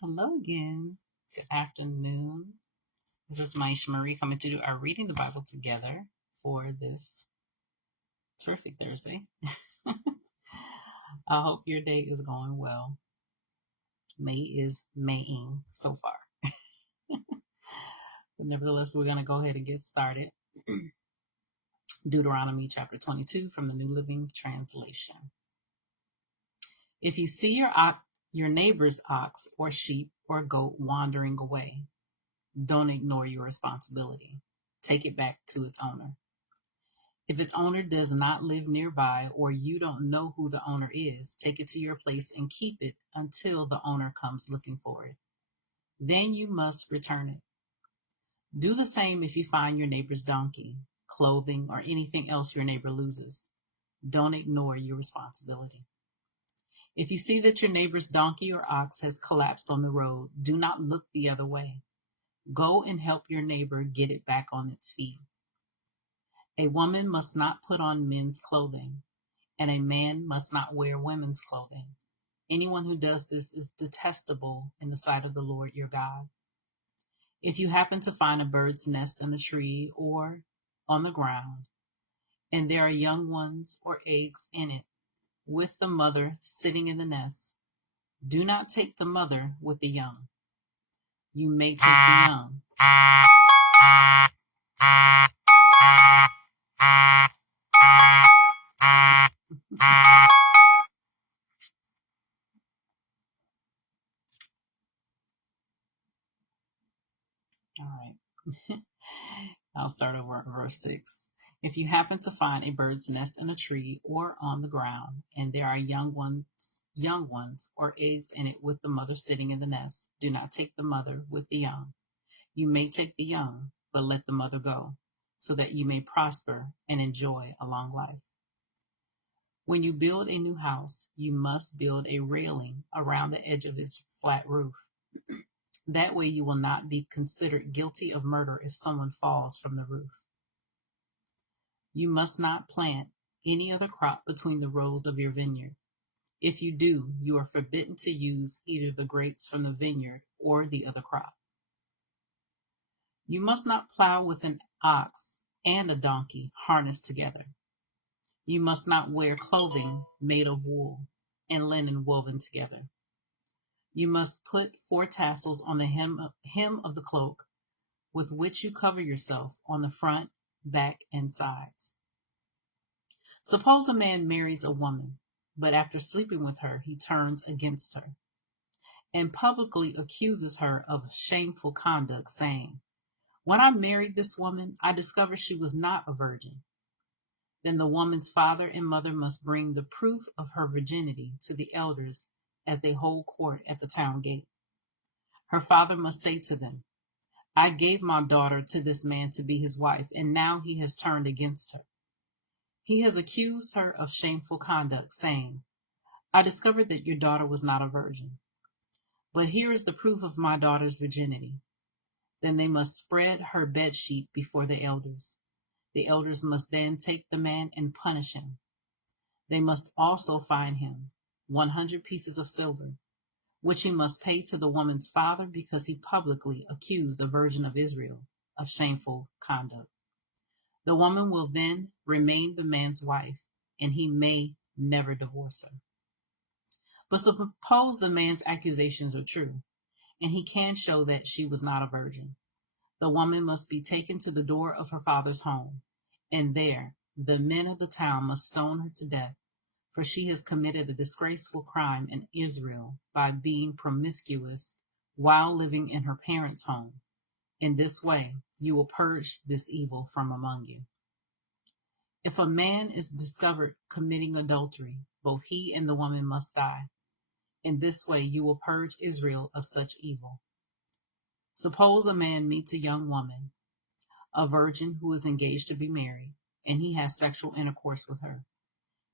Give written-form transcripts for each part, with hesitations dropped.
Hello again. Good afternoon. This is Myesha Marie coming to do our reading the Bible together for this terrific Thursday. I hope your day is going well. May is Maying so far. But nevertheless, we're going to go ahead and get started. Deuteronomy Chapter 22 from the New Living Translation. If you see your neighbor's ox or sheep or goat wandering away, don't ignore your responsibility. Take it back to its owner. If its owner does not live nearby or you don't know who the owner is, take it to your place and keep it until the owner comes looking for it. Then you must return it. Do the same if you find your neighbor's donkey, clothing, or anything else your neighbor loses. Don't ignore your responsibility. If you see that your neighbor's donkey or ox has collapsed on the road, do not look the other way. Go and help your neighbor get it back on its feet. A woman must not put on men's clothing, and a man must not wear women's clothing. Anyone who does this is detestable in the sight of the Lord your God. If you happen to find a bird's nest in a tree or on the ground, and there are young ones or eggs in it, with the mother sitting in the nest, do not take the mother with the young. You may take the young. All right. I'll start over at verse 6. If you happen to find a bird's nest in a tree or on the ground, and there are young ones or eggs in it with the mother sitting in the nest, do not take the mother with the young. You may take the young, but let the mother go, so that you may prosper and enjoy a long life. When you build a new house, you must build a railing around the edge of its flat roof. That way you will not be considered guilty of murder if someone falls from the roof. You must not plant any other crop between the rows of your vineyard. If you do, you are forbidden to use either the grapes from the vineyard or the other crop. You must not plow with an ox and a donkey harnessed together. You must not wear clothing made of wool and linen woven together. You must put 4 tassels on the hem of the cloak with which you cover yourself on the front, back, and sides. Suppose a man marries a woman, but after sleeping with her, he turns against her and publicly accuses her of shameful conduct, saying, "When I married this woman, I discovered she was not a virgin." Then the woman's father and mother must bring the proof of her virginity to the elders as they hold court at the town gate. Her father must say to them, "I gave my daughter to this man to be his wife, and now he has turned against her. He has accused her of shameful conduct, saying, 'I discovered that your daughter was not a virgin. But here is the proof of my daughter's virginity.' Then they must spread her bedsheet before the elders. The elders must then take the man and punish him. They must also fine him 100 pieces of silver, which he must pay to the woman's father because he publicly accused the Virgin of Israel of shameful conduct. The woman will then remain the man's wife, and he may never divorce her. But suppose the man's accusations are true, and he can show that she was not a virgin. The woman must be taken to the door of her father's home, and there the men of the town must stone her to death, for she has committed a disgraceful crime in Israel by being promiscuous while living in her parents' home. In this way, you will purge this evil from among you. If a man is discovered committing adultery, both he and the woman must die. In this way, you will purge Israel of such evil. Suppose a man meets a young woman, a virgin who is engaged to be married, and he has sexual intercourse with her.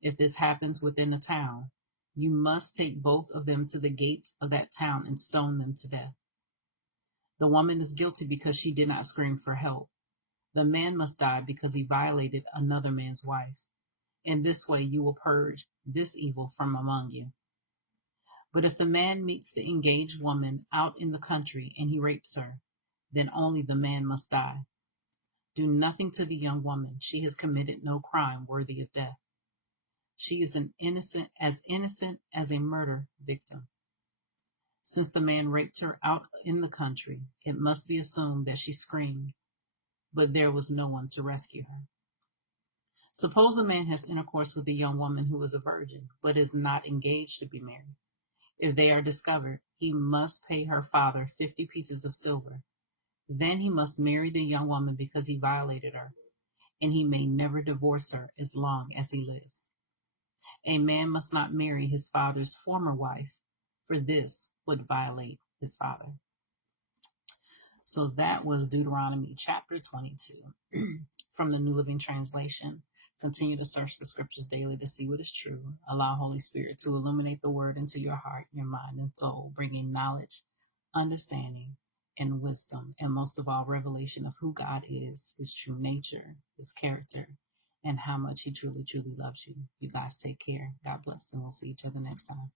If this happens within a town, you must take both of them to the gates of that town and stone them to death. The woman is guilty because she did not scream for help. The man must die because he violated another man's wife. In this way, you will purge this evil from among you. But if the man meets the engaged woman out in the country and he rapes her, then only the man must die. Do nothing to the young woman. She has committed no crime worthy of death. She is innocent as a murder victim. Since the man raped her out in the country, it must be assumed that she screamed, but there was no one to rescue her. Suppose a man has intercourse with a young woman who is a virgin, but is not engaged to be married. If they are discovered, he must pay her father 50 pieces of silver. Then he must marry the young woman because he violated her, and he may never divorce her as long as he lives. A man must not marry his father's former wife, for this would violate his father. So that was Deuteronomy chapter 22 from the New Living Translation. Continue to search the scriptures daily to see what is true. Allow Holy Spirit to illuminate the word into your heart, your mind, and soul, bringing knowledge, understanding, and wisdom, and most of all, revelation of who God is, his true nature, his character, and how much he truly, truly loves you. You guys take care. God bless, and we'll see each other next time.